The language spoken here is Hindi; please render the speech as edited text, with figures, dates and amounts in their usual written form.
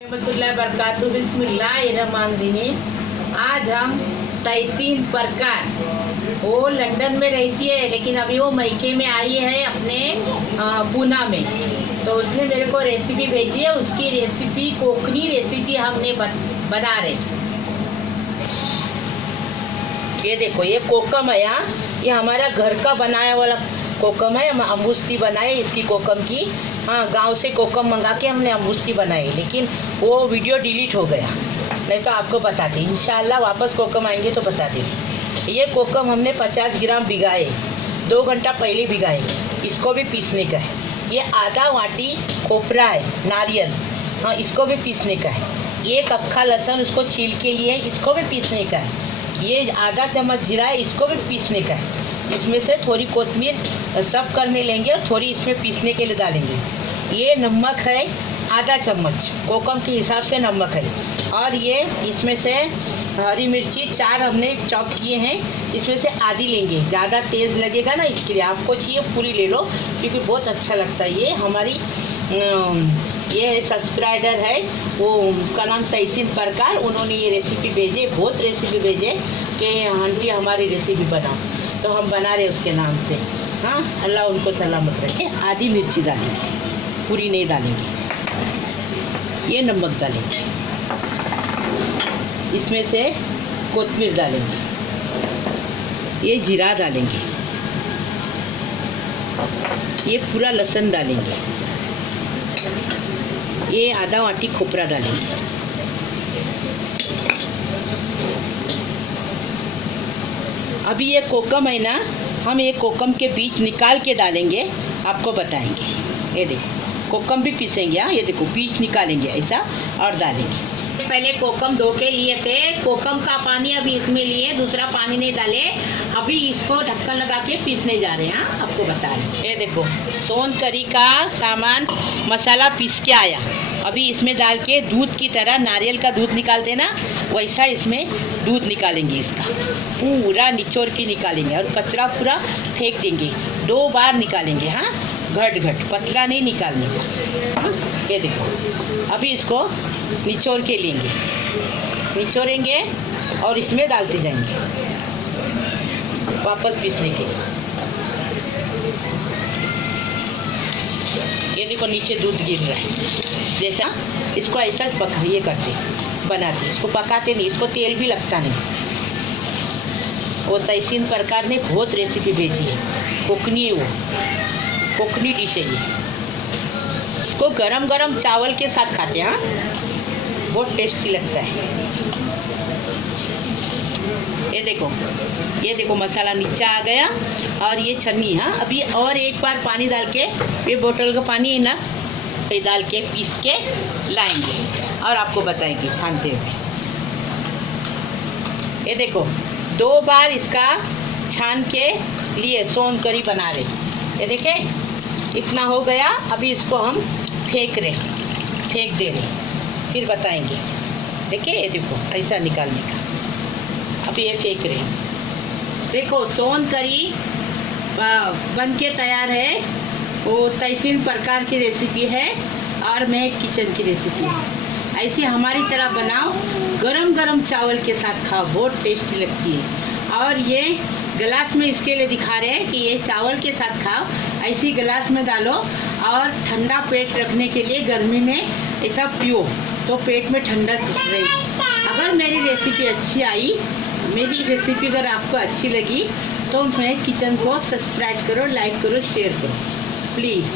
बरकातुहू बिस्मिल्लाहिर्रहमानिर्रहीम। आज हम तहसीन परकार, वो लंदन में रहती है लेकिन अभी वो मईके में आई है अपने पूना में। तो उसने मेरे को रेसिपी भेजी है, उसकी रेसिपी कोकनी रेसिपी हमने बना रहे। ये देखो, ये कोकम है। यहाँ ये हमारा घर का बनाया वाला कोकम है। हम अमूस्ती बनाए इसकी कोकम की। हाँ, गांव से कोकम मंगा के हमने अमूस्ती बनाई, लेकिन वो वीडियो डिलीट हो गया, नहीं तो आपको बताते इंशाल्लाह। वापस कोकम आएंगे तो बता देंगे। ये कोकम हमने 50 ग्राम भिगाए, 2 घंटा पहले भिगाए। इसको भी पीसने का है। ये आधा वाटी खोपरा है, नारियल, हाँ, इसको भी पीसने का है। 1 अक्खा लहसुन उसको छील के लिए, इसको भी पीसने का है। ये आधा चम्मच जीरा है, इसको भी पीसने का है। इसमें से थोड़ी कोतमीर सब करने लेंगे और थोड़ी इसमें पीसने के लिए डालेंगे। ये नमक है, आधा चम्मच, कोकम के हिसाब से नमक है। और ये इसमें से हरी मिर्ची 4 हमने चॉप किए हैं, इसमें से आधी लेंगे। ज़्यादा तेज़ लगेगा ना, इसके लिए आपको चाहिए पूरी ले लो, क्योंकि बहुत अच्छा लगता है। ये हमारी ये सब्सक्राइबर है, वो उसका नाम तहसीन परकार, उन्होंने ये रेसिपी भेजे, बहुत रेसिपी भेजे कि आंटी हमारी रेसिपी बनाओ, तो हम बना रहे उसके नाम से। हाँ, अल्लाह उनको सलामत रखे। आधी मिर्ची डालेंगे, पूरी नहीं डालेंगे। ये नमक डालेंगे, इसमें से कोतमीर डालेंगे, ये जीरा डालेंगे, ये पूरा लहसुन डालेंगे, ये आधा वाटी खोपरा डालेंगे। अभी ये कोकम है ना, हम ये कोकम के बीज निकाल के डालेंगे, आपको बताएंगे। ये देखो, कोकम भी पीसेंगे। हाँ, ये देखो, बीज निकालेंगे ऐसा और डालेंगे। पहले कोकम धो के लिए थे, कोकम का पानी अभी इसमें लिए, दूसरा पानी नहीं डाले। अभी इसको ढक्कन लगा के पीसने जा रहे हैं। हाँ, आपको बता रहे हैं। ये देखो, सोन करी का सामान मसाला पीस के आया। अभी इसमें डाल के दूध की तरह, नारियल का दूध निकालते ना, वैसा इसमें दूध निकालेंगे। इसका पूरा निचोड़ के निकालेंगे और कचरा पूरा फेंक देंगे। 2 बार निकालेंगे। हाँ, घट घट, पतला नहीं निकालने को। हाँ, ये देखो, अभी इसको निचोड़ के लेंगे, निचोड़ेंगे और इसमें डालते जाएंगे वापस पीसने के लिए। ये देखो, नीचे दूध गिर रहा है। जैसा इसको ऐसा ये करते बनाते, इसको पकाते नहीं, इसको तेल भी लगता नहीं। वो तहसीन परकार ने बहुत रेसिपी भेजी है, कोकनी है, वो कोकनी डिश है ये। इसको गरम गरम चावल के साथ खाते हैं। हाँ, बहुत टेस्टी लगता है। ये देखो मसाला नीचे आ गया और ये छन्नी। हाँ, अभी और 1 बार पानी डाल के, ये बोतल का पानी है ना, ये डाल के पीस के लाएंगे और आपको बताएंगे छानते हुए। ये देखो, 2 बार इसका छान के लिए सोन करी बना रहे। ये देखे, इतना हो गया। अभी इसको हम फेंक दे रहे, फिर बताएंगे। देखिए, ये देखो ऐसा निकालने का। अभी ये फेंक रहे। देखो, सोन करी बन के तैयार है। वो तहसीन परकार की रेसिपी है और महक किचन की रेसिपी है। ऐसे हमारी तरह बनाओ, गरम गरम चावल के साथ खाओ, बहुत टेस्टी लगती है। और ये गिलास में इसके लिए दिखा रहे हैं कि ये चावल के साथ खाओ, ऐसी गिलास में डालो और ठंडा पेट रखने के लिए गर्मी में ऐसा पियो, तो पेट में ठंडक रहेगी। अगर मेरी रेसिपी अच्छी आई, मेरी रेसिपी अगर आपको अच्छी लगी, तो महक किचन को सब्सक्राइब करो, लाइक करो, शेयर करो प्लीज़।